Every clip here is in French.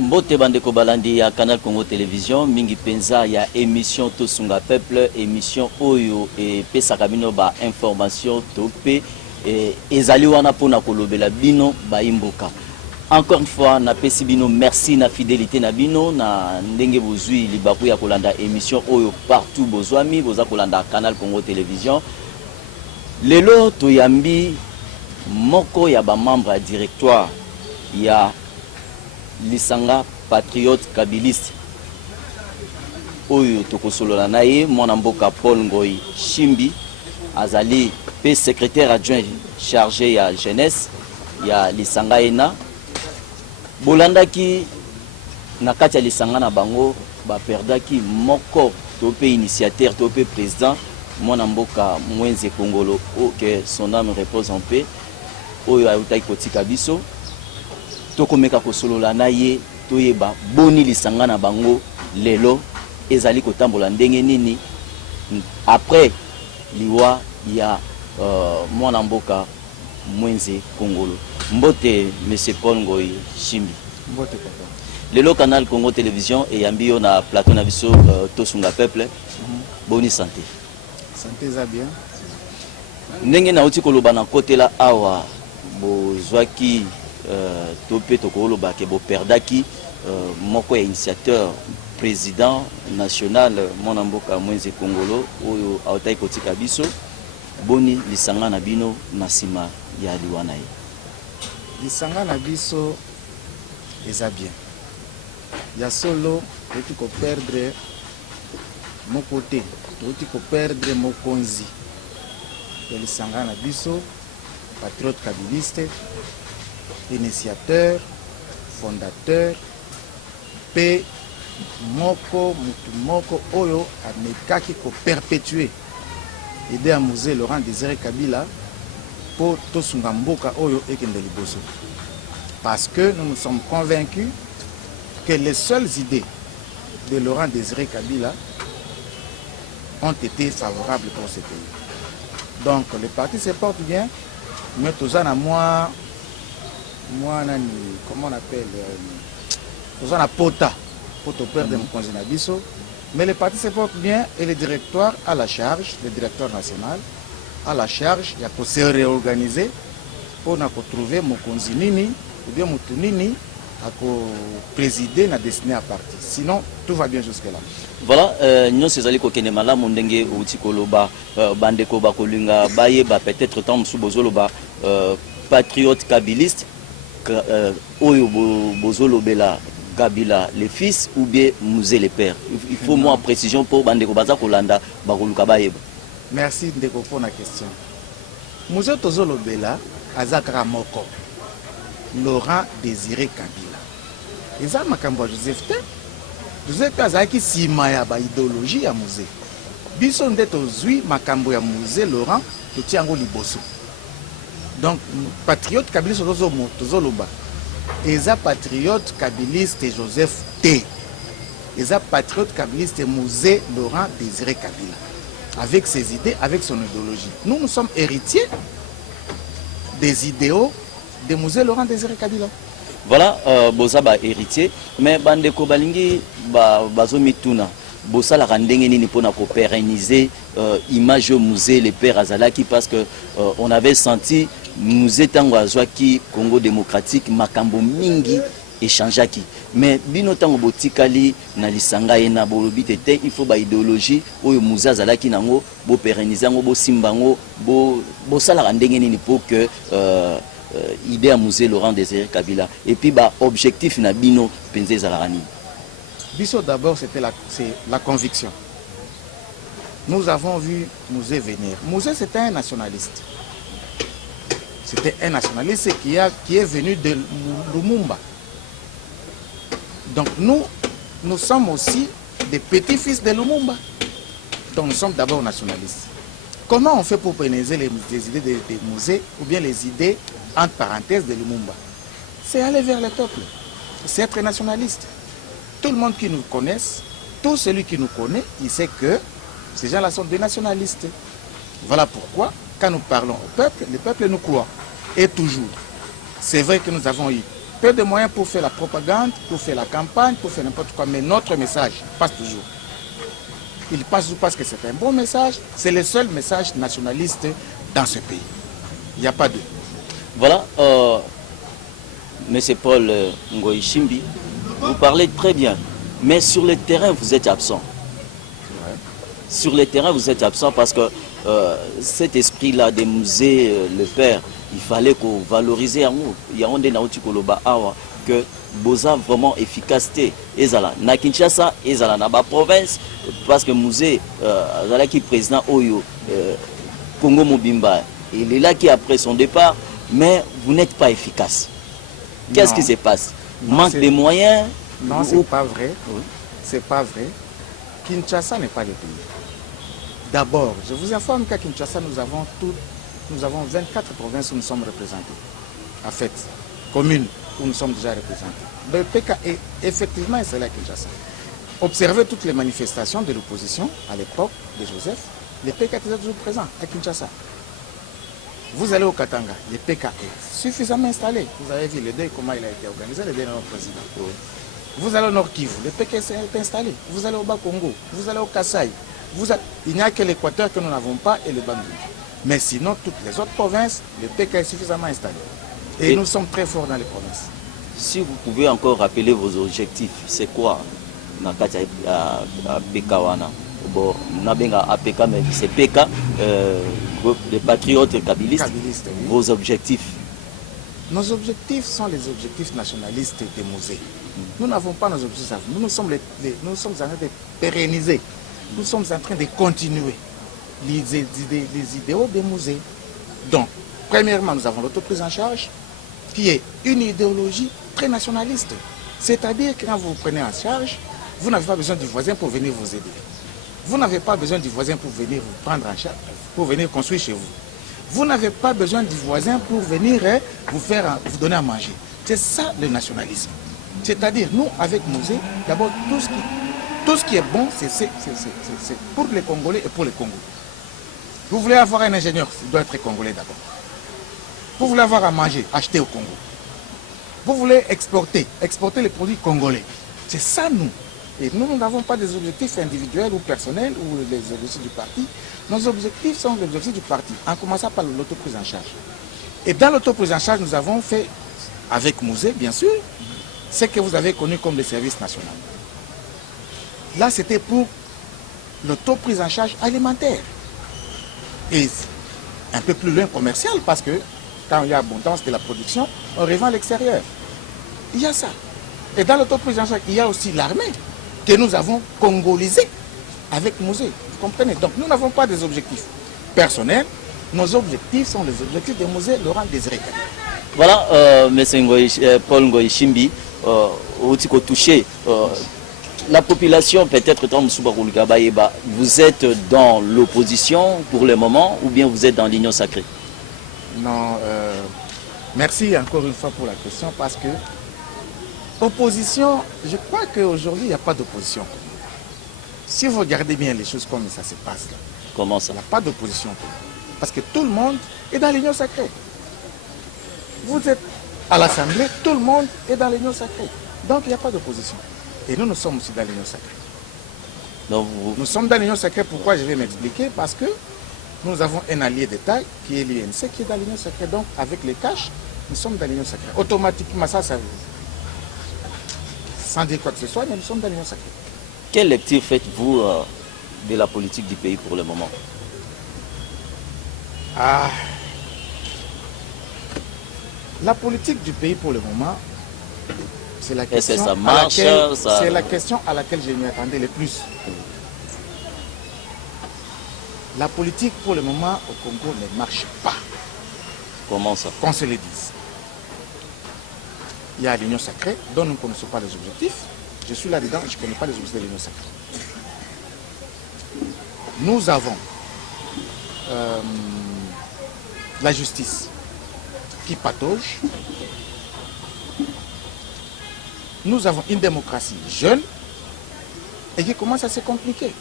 Mbote bandeko balandi ya Canal Congo Télévision mingi penza ya émission Tosunga Peuple, émission oyo et pesaka bino ba information topé et ezali wana pona kolobela bino ba imboka. Encore une fois na pesi bino merci na fidélité na bino na ndenge bozui libaku ya kolanda émission oyo partout bozwami boza kolanda Canal Congo Télévision. Lelo toyambi moko ya ba membre ya directoire ya Lisanga patriote kabiliste oyo tokosolola na ye mwana mboka Paul Ngoyi Shimbi azali pe secrétaire adjoint chargé ya jeunesse ya Lisanga ena bolandaki na kati ya Lisanga na bango ba perdaki moko to pe initiateur to pe président mwana mboka Mwenze Kongolo que son âme repose en paix oyo ayutaki kotika biso tokomeka kosolola na ye toyeba boni Lisanga na bango lelo ezali kotambola ndenge nini après liwa ya mwana mboka Mwenze Kongolo. Mbote monsieur Paul Ngoyi Shimbi. Mbote papa. Lelo Canal Congo Télévision et yambi na plateau na biso Tosunga Peuple. Boni santé. Santé za bien. Ndenge na uti koloba na kotela awa bozwaki topé tokolo ba ke bo perdaki moko ya initiateur président national mwana mboka Mwenze Kongolo oyo autai kotika biso boni Lisanga na bino na sima ya liwana ye. Lisanga na biso eza bien. Ya solo eti ko perdre mon côté, eti ko perdre mon konzi. Ya Lisanga na biso patriote kabiliste, initiateur, fondateur, pe moko mutu moko oyo amekaki ko perpétuer idée à musée Laurent Désiré Kabila pour Tosunga Mboka oyo ekende liboso. Parce que nous nous sommes convaincus que les seules idées de Laurent Désiré Kabila ont été favorables pour ce pays. Donc le parti se porte bien, mais tous en à moi nani, comment on appelle tous en à pota pour te perdre mon congé nabiso. Mais le parti se porte bien et le directoire à la charge, le directeur national à la charge, il y a pour se réorganiser pour trouver mon konzinini ou bien mon tunini à présider na destiné à parti. Sinon tout va bien jusque là. Voilà, nous ces ko kene mala mondenge outi koloba bandeko ba kolinga baye ba peut-être tant msubozolo ba patriote kabiliste oyo bozolo bela Kabila les fils ou bien Musée les pères. Il faut moi précision pour bandeko baza kolanda ba koluka baye. Merci ndeko pour la question. Musée tozolo bela azakara moko Laurent Désiré Kabila. Eza makambo Joseph T. Joseph azaki sima ya ba idéologie ya musée. Biso nde tozui makambo ya musée Laurent totiango liboso. Donc patriote Kabila tozolo ba. Eza patriote kabiliste Joseph T. Eza patriote kabiliste musée Laurent Désiré Kabila. Avec ses idées, avec son idéologie. Nous sommes héritiers des idéaux de musée Laurent Désiré Kabila. Voilà, boza ba héritier, mais bandeko balingi bazomituna. Bosa la rendenge nini pona ko pérenniser image au musée les pères Azalaki parce que on avait senti musée tango azwaki Congo démocratique makambo mingi échangeaki mais bino tango botikali na Lisanga ena bolobi tete il faut ba idéologie oyo musée Azalaki nango bo pérenniser ngo bo simbango bo sala rendenge nini pour que idée à musée Laurent Désiré Kabila et puis ba objectif na bino penze zalarani. Bisso d'abord c'était la conviction. Nous avons vu Musée venir. Musée c'était un nationaliste. C'était un nationaliste qui est venu de Lumumba. Donc nous sommes aussi des petits-fils de Lumumba. Donc nous sommes d'abord nationalistes. Comment on fait pour pérenniser les idées des musées ou bien les idées entre parenthèses de Lumumba? C'est aller vers le peuple. C'est être nationaliste. Tout le monde qui nous connaisse, tout celui qui nous connaît, il sait que ces gens-là sont des nationalistes. Voilà pourquoi, quand nous parlons au peuple, le peuple nous croit. Et toujours. C'est vrai que nous avons eu peu de moyens pour faire la propagande, pour faire la campagne, pour faire n'importe quoi, mais notre message passe toujours. Il passe toujours parce que c'est un bon message, c'est le seul message nationaliste dans ce pays. Il n'y a pas de... Voilà, Monsieur Paul Ngoï-Chimbi, vous parlez très bien, mais sur le terrain, vous êtes absent. Ouais. Sur le terrain, vous êtes absent parce que cet esprit-là des musées, le père, il fallait qu'on valorise que boza vraiment efficacité ezala na Kinshasa ezala na ba province parce que musée azala qui président Oyo Congo Mobimba il est là qui après son départ mais vous n'êtes pas efficace. Qu'est-ce qui se passe? Manque de moyens? Non, c'est pas vrai. Oui. C'est pas vrai. Kinshasa n'est pas le pays. D'abord, je vous informe qu'à Kinshasa, nous avons 24 provinces où nous sommes représentés. En fait, communes où nous sommes déjà représentés. Le PK est effectivement installé à Kinshasa. Observez toutes les manifestations de l'opposition à l'époque de Joseph. Le PK était toujours présent à Kinshasa. Vous allez au Katanga, le PK est suffisamment installé. Vous avez vu le deuil, comment il a été organisé, le deuil de notre président. Vous allez au Nord Kivu, le PK est installé. Vous allez au Bas-Congo, vous allez au Kasaï. Il n'y a que l'Équateur que nous n'avons pas et le Bandung. Mais sinon, toutes les autres provinces, le PK est suffisamment installé. Et nous sommes très forts dans les provinces. Si vous pouvez encore rappeler vos objectifs, c'est quoi Bon, APK, mais c'est PK, les patriotes kabylistes, oui. Vos objectifs? Nos objectifs sont les objectifs nationalistes des musées. Nous n'avons pas nos objectifs. Nous sommes en train de pérenniser. Nous sommes en train de continuer les idéaux des musées. Donc, premièrement, nous avons l'autoprise en charge, qui est une idéologie très nationaliste. C'est-à-dire que quand vous vous prenez en charge, vous n'avez pas besoin du voisin pour venir vous aider. Vous n'avez pas besoin du voisin pour venir vous prendre en charge, pour venir construire chez vous. Vous n'avez pas besoin du voisin pour venir vous donner à manger. C'est ça le nationalisme. C'est-à-dire, nous, avec musée, d'abord, tout ce qui est bon, c'est pour les Congolais et pour les Congos. Vous voulez avoir un ingénieur, il doit être congolais d'abord. Vous voulez avoir à manger, achetez au Congo. Vous voulez exporter les produits congolais. C'est ça, nous. Et nous n'avons pas des objectifs individuels ou personnels ou les objectifs du parti. Nos objectifs sont les objectifs du parti, en commençant par l'autoprise en charge. Et dans l'autoprise en charge, nous avons fait, avec musée, bien sûr, ce que vous avez connu comme le service national. Là, c'était pour l'autoprise en charge alimentaire. Et un peu plus loin commercial, parce que quand il y a abondance de la production, on revend à l'extérieur. Il y a ça. Et dans l'autoprise en charge, il y a aussi l'armée que nous avons congolisée avec musée. Vous comprenez? Donc nous n'avons pas des objectifs personnels. Nos objectifs sont les objectifs des musées Laurent Désiré Kabila. Voilà, M. Paul Ngoï-Chimbi, touché. La population, peut-être, vous êtes dans l'opposition pour le moment ou bien vous êtes dans l'union sacrée? Non, merci encore une fois pour la question parce que opposition, je crois qu'aujourd'hui, il n'y a pas d'opposition. Si vous regardez bien les choses comme ça se passe là, comment ça? Il n'y a pas d'opposition. Parce que tout le monde est dans l'union sacrée. Vous êtes à l'Assemblée, tout le monde est dans l'union sacrée. Donc il n'y a pas d'opposition. Et nous sommes aussi dans l'union sacrée. Donc, Nous sommes dans l'union sacrée, pourquoi je vais m'expliquer? Parce que nous avons un allié d'État qui est l'INC, qui est dans l'union sacrée. Donc avec les caches, nous sommes dans l'union sacrée. Automatiquement, ça sans dire quoi que ce soit, mais nous sommes dans l'union sacrée. Quelle lecture faites-vous de la politique du pays pour le moment? La politique du pays pour le moment, c'est la question, la question à laquelle je m'y attendais le plus. La politique pour le moment au Congo ne marche pas. Comment ça? Qu'on se le dise. Il y a l'union sacrée dont nous ne connaissons pas les objectifs. Je suis là-dedans, je ne connais pas les objectifs de l'union sacrée. Nous avons la justice qui patauge. Nous avons une démocratie jeune et qui commence à se compliquer.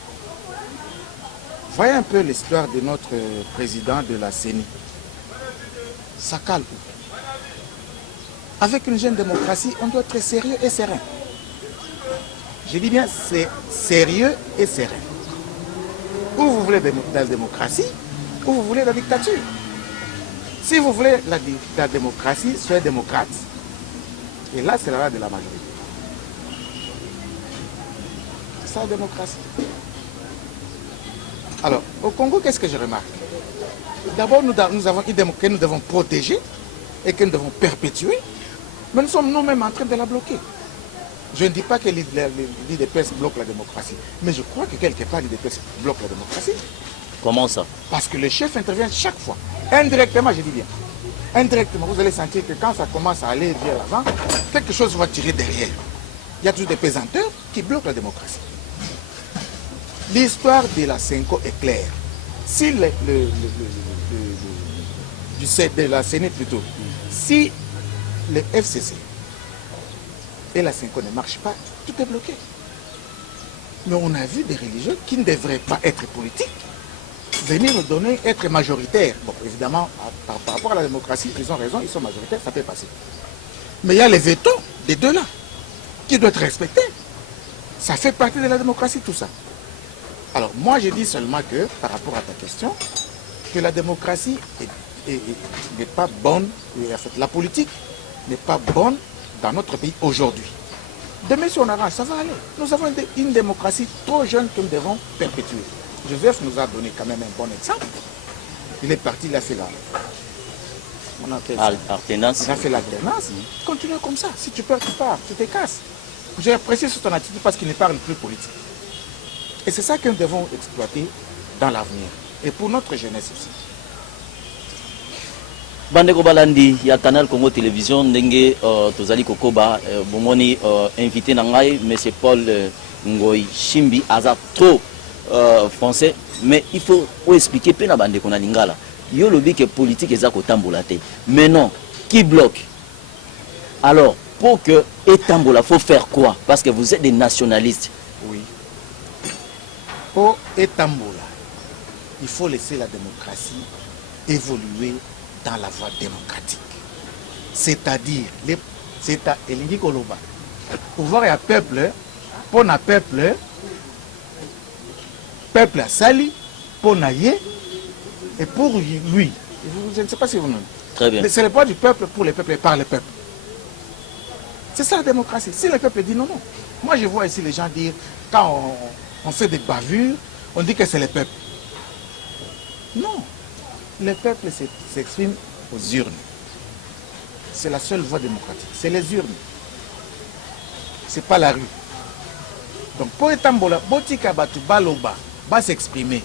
Voyez un peu l'histoire de notre président de la CENI. Ça cale où? Avec une jeune démocratie, on doit être sérieux et serein. Je dis bien, c'est sérieux et serein. Ou vous voulez la démocratie, ou vous voulez la dictature. Si vous voulez la démocratie, soyez démocrate. Et là, c'est la loi de la majorité. C'est ça la démocratie. Alors, au Congo, qu'est-ce que je remarque? D'abord, nous avons une démocratie que nous devons protéger et que nous devons perpétuer, mais nous sommes nous-mêmes en train de la bloquer. Je ne dis pas que l'IDPS bloque la démocratie, mais je crois que quelque part l'IDPS bloque la démocratie. Comment ça? Parce que le chef intervient chaque fois. Indirectement, je dis bien. Indirectement, vous allez sentir que quand ça commence à aller vers l'avant, quelque chose va tirer derrière. Il y a toujours des pesanteurs qui bloquent la démocratie. L'histoire de la Senko est claire. Si de la CENI plutôt, si le FCC et la Senko ne marchent pas, tout est bloqué. Mais on a vu des religieux qui ne devraient pas être politiques venir nous donner, être majoritaires. Bon, évidemment, par rapport à la démocratie, ils ont raison, ils sont majoritaires, ça peut passer. Mais il y a les vétos des deux là, qui doivent être respectés. Ça fait partie de la démocratie, tout ça. Alors, moi, je dis seulement que, par rapport à ta question, que la démocratie n'est pas bonne, en fait, la politique n'est pas bonne dans notre pays aujourd'hui. Demain, si on arrange, ça va aller. Nous avons une démocratie trop jeune que nous devons perpétuer. Joseph nous a donné quand même un bon exemple. Il est parti, il a fait l'alternance. Il a fait l'alternance. Continue comme ça. Si tu perds, tu pars, tu te casses. J'ai apprécié sur ton attitude parce qu'il ne parle plus politique. Et c'est ça que nous devons exploiter dans l'avenir. Et pour notre jeunesse aussi. Bandeko Balandi, il y a Canal Congo Télévision, Ndenge Tozali Kokoba, Bomoni invité Nangai, mais c'est Paul Ngoy Shimbi, Aza trop français, mais il faut expliquer Pena Bandeko na Lingala. Yo lobi que politique est à tambolate. Mais non, qui bloque? Alors, pour que Etambola, faut faire quoi? Parce que vous êtes des nationalistes. Oui. Pour Etambola, il faut laisser la démocratie évoluer dans la voie démocratique. C'est-à-dire, Elingi Koloba, pouvoir et peuple, pour un peuple à Sali, pour Naye, et pour lui. Je ne sais pas si vous me... Très bien. Mais c'est le pouvoir du peuple pour le peuple et par le peuple. C'est ça la démocratie. Si le peuple dit non, non. Moi je vois ici les gens dire, quand on fait des bavures, on dit que c'est le peuple. Non. Le peuple s'exprime aux urnes. C'est la seule voie démocratique. C'est les urnes. C'est pas la rue. Donc pour Etambola, Botika Batu Baloba va s'exprimer.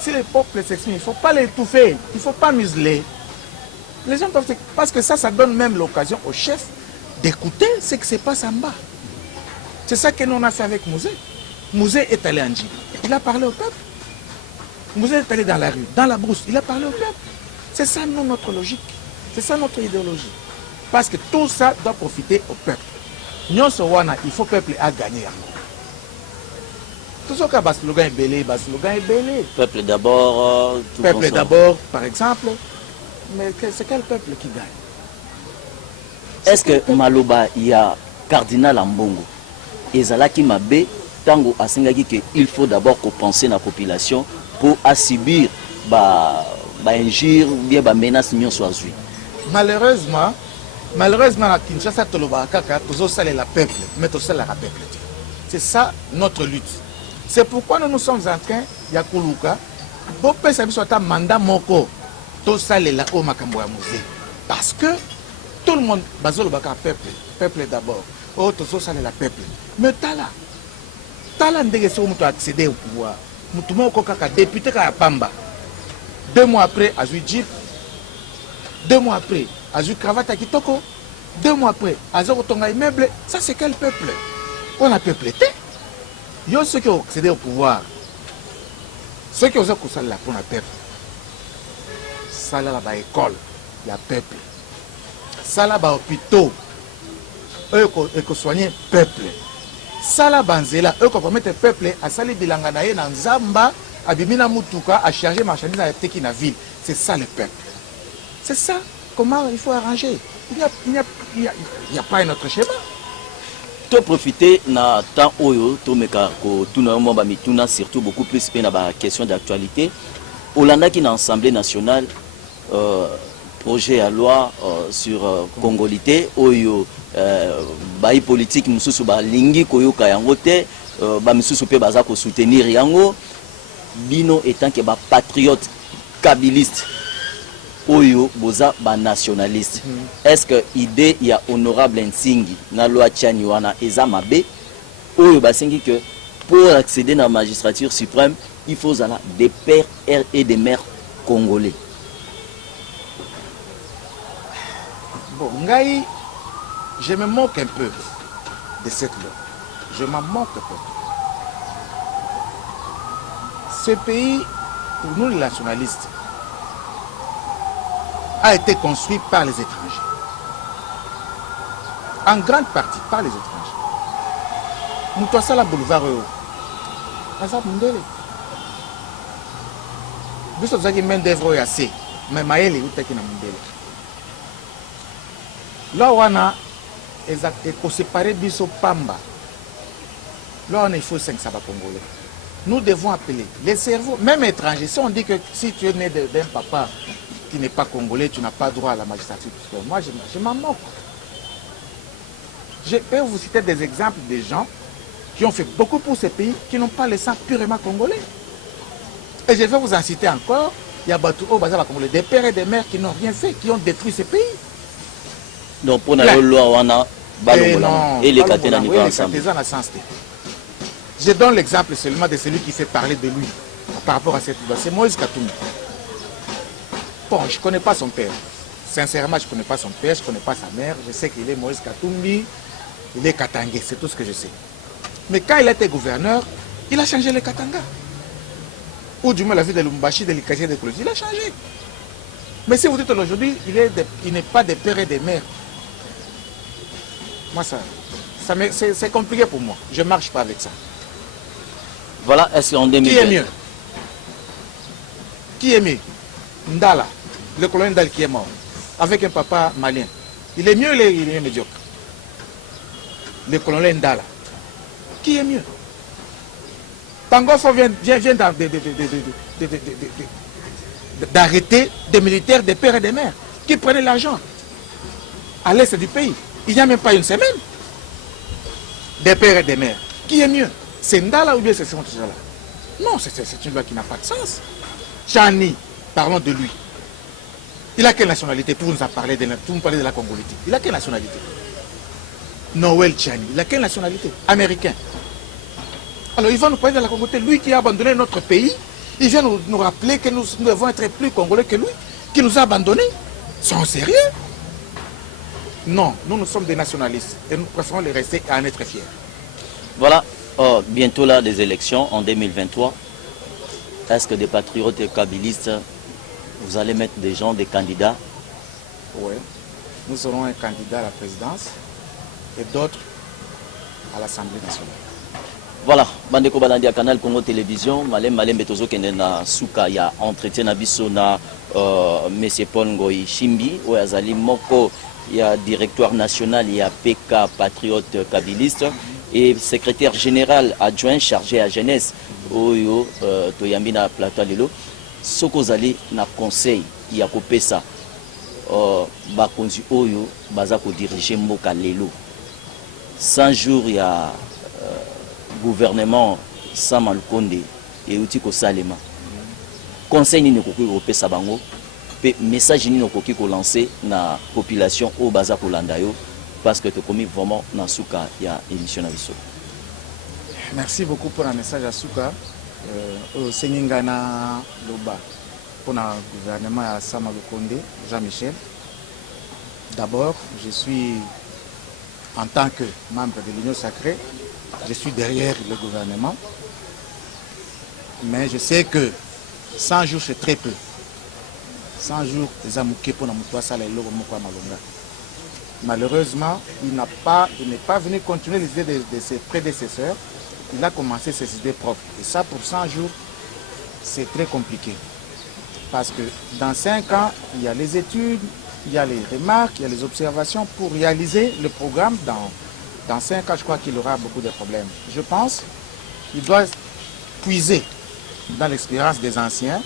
Si le peuple s'exprime, il ne faut pas l'étouffer, il ne faut pas museler. Les gens doivent... Parce que ça donne même l'occasion au chef d'écouter ce qui se passe en bas. C'est ça que nous on a fait avec Mouzé. Mouzé est allé en Djibouti. Il a parlé au peuple. Mouzé est allé dans la rue, dans la brousse. Il a parlé au peuple. C'est ça notre logique. C'est ça notre idéologie. Parce que tout ça doit profiter au peuple. Nyon Sowana, il faut que le peuple a gagné. Tout ce qui est slogan est belé, slogan est belé. Peuple d'abord. Peuple d'abord, par exemple. Mais c'est quel peuple qui gagne? Est-ce que Maloba, il y a Cardinal Ambongo et Zalaki Mabe, Tango Asengaki, qu'il faut d'abord penser la population pour subir injure ou bien menace n'y soit joué. Malheureusement, à Kinshasa, Toloba Kaka, tous la peuple, mais tous la peuple. C'est ça notre lutte. C'est pourquoi nous sommes en train, Yakuluka, Bopé Sabi soit un mandat moko, tous la au Makambo Musée. Parce que tout le monde, Bazolo Baka peuple, peuple d'abord. Oh, tous la peuple. Mais Tala ndege so mutu accéder au pouvoir. Mutu moko kaka député ka Pamba. 2 mois après, a eu Jeep. 2 mois après, a eu cravate à Kitoko. 2 mois après, a eu Tonga immeuble. Ça, c'est quel peuple? On a peuplé. Il y a ceux qui ont accédé au pouvoir. Ceux qui ont accédé pour le peuple. Ça, là, la école, il y a peuple. Ça, là, hôpitaux. Eux qui soignent peuple. Ça, là, banzela. Eux qui permettent le peuple à salir bilanganaye dans Zamba, à Bimina Mutuka, à charger marchandises à Teki na ville. C'est ça le peuple. C'est ça. comment il faut arranger. Il n'y a pas un autre schéma. To profiter na temps oyo to meka ko tuna mo ba mituna surtout beaucoup plus pe na ba question d'actualité. Olanda qui na Assemblée nationale projet à loi sur congolité oyo ba politique mususu ba lingi koyoka yango te ba mususu pe baza ko soutenir yango bino étant que ba patriote kabiliste oyo boza ba nationaliste. Est-ce que idée ya honorable Nsingi na loi Tchani wana eza mabe oyo basengi que pour accéder à la magistrature suprême il faut des pères et des mères congolais? Bon, Ngaï, je me moque un peu de cette loi. Je m'en moque un peu. Ce pays, pour nous les nationalistes, a été construit par les étrangers. En grande partie par les étrangers. Moutouassa la boulevard Azab Mundele. Vous savez que main d'œuvre est assez. Mais Maël est où t'es Mundele. Là où on a séparé Bisso Pamba. Là il faut 5 sabats congolais. Nous devons appeler les cerveaux, même étrangers. Si on dit que si tu es né d'un papa qui n'est pas congolais, tu n'as pas droit à la magistrature. Moi, je m'en moque. Je peux vous citer des exemples de gens qui ont fait beaucoup pour ce pays, qui n'ont pas le sang purement congolais. Et je vais vous en citer encore. Il y a des pères et des mères qui n'ont rien fait, qui ont détruit ce pays. Donc pour la loi, on a et les Katena n'y pas ensemble. Je donne l'exemple seulement de celui qui fait parler de lui par rapport à cette loi. C'est Moïse Katumbi. Bon, je ne connais pas son père. Sincèrement, je ne connais pas son père, je ne connais pas sa mère. Je sais qu'il est Moïse Katumbi, il est Katangé, c'est tout ce que je sais. Mais quand il était gouverneur, il a changé les Katanga. Ou du moins la vie de Lumbashi, de l'Ikazien, de Koulosi, il a changé. Mais si vous dites aujourd'hui, il n'est pas des pères et des mères. Moi, c'est compliqué pour moi. Je ne marche pas avec ça. Voilà, est-ce qu'en 2020... Qui est mieux? Qui est mieux? Ndala, le colonel Ndala qui est mort, avec un papa malien. Il est mieux ou il est médiocre? Le colonel Ndala. Qui est mieux? Tangofo vient d'arrêter des militaires, des pères et des mères qui prenaient l'argent à l'est du pays. Il n'y a même pas une semaine. Des pères et des mères. Qui est mieux? C'est Ndala ou bien c'est ce là? Non, c'est une loi qui n'a pas de sens. Chani, parlons de lui. Il a quelle nationalité pour nous parler de la congolité? Il a quelle nationalité? Noël Chani, il a quelle nationalité? Américain. Alors il va nous parler de la congolité. Lui qui a abandonné notre pays, il vient nous rappeler que nous devons être plus congolais que lui, qui nous a abandonnés. Sont sérieux? Non, nous sommes des nationalistes et nous préférons les rester et en être fiers. Voilà, bientôt là des élections en 2023. Est-ce que des patriotes et kabylistes, vous allez mettre des gens, des candidats? Oui, nous aurons un candidat à la présidence et d'autres à l'Assemblée nationale. Voilà, bandeko balandi à Canal Congo Télévision, malem betozo kende na suka ya entretien na biso na monsieur Paul Ngoyi Shimbi, ou azali moko ya directoire national ya PK patriote kabiliste et secrétaire général adjoint chargé à jeunesse oyo toyambi na plateau lelo soko zali na conseil ya kopesa bakonzi oyo baza ko diriger mboka lelo 100 jours ya gouvernement Sama Lukonde et outi ko salema conseil ni ko kopesa bango pe message ni ko lancer na population au baza ko landa yo parce que tu commis vraiment na suka ya émission na biso. Merci beaucoup pour un message à Souka. Seningana Loba pour le gouvernement à Sama Lukonde, Jean-Michel. D'abord, je suis en tant que membre de l'Union sacrée, je suis derrière le gouvernement. Mais je sais que 100 jours c'est très peu. 100 jours, les amouké pour Malonga. Malheureusement, il n'est pas venu continuer les idées de ses prédécesseurs. Il a commencé ses idées propres. Et ça, pour 100 jours, c'est très compliqué. Parce que dans 5 ans, il y a les études, il y a les remarques, il y a les observations pour réaliser le programme dans 5 ans. Je crois qu'il aura beaucoup de problèmes. Je pense qu'il doit puiser dans l'expérience des anciens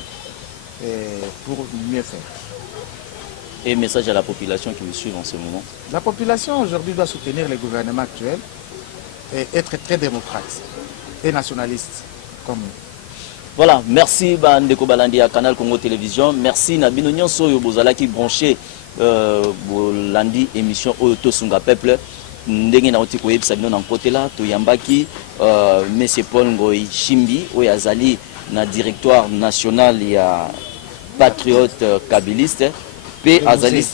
pour mieux faire. Et message à la population qui vous suit en ce moment. La population aujourd'hui doit soutenir le gouvernement actuel et être très démocrate et nationaliste comme nous. Voilà, merci Bandeko Balandi à Canal Congo Télévision. Merci Nabino Nyonso Yobozala qui branché Bolandi émission Oto Sunga Peuple. Ndenge na otiko yebisa bino na côté là to yambaki monsieur Paul Ngoy Chimbi oyazali na directoire national ya patriote kabiliste P Azali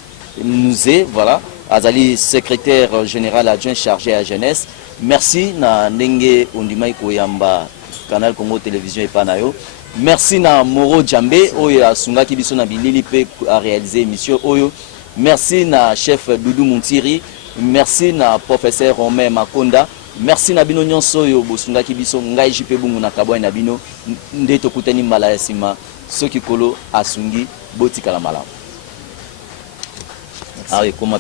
Musée, voilà, Azali secrétaire général adjoint chargé à jeunesse. Merci na ndenge ondimai koyamba Canal Congo Télévision et Panayo. Merci na Moro Djambé oyo asungaki biso na bilili pe a réalisé émission oyo. Merci na chef Doudou Muntiri. Merci na professeur Romain Makonda. Merci na bino nyonso oyo bosungaki biso ngai jipe bungu na kabwa na bino ndeto kutani mbala ya sima soki kolo asungi botikala malamu. Ah oui, comment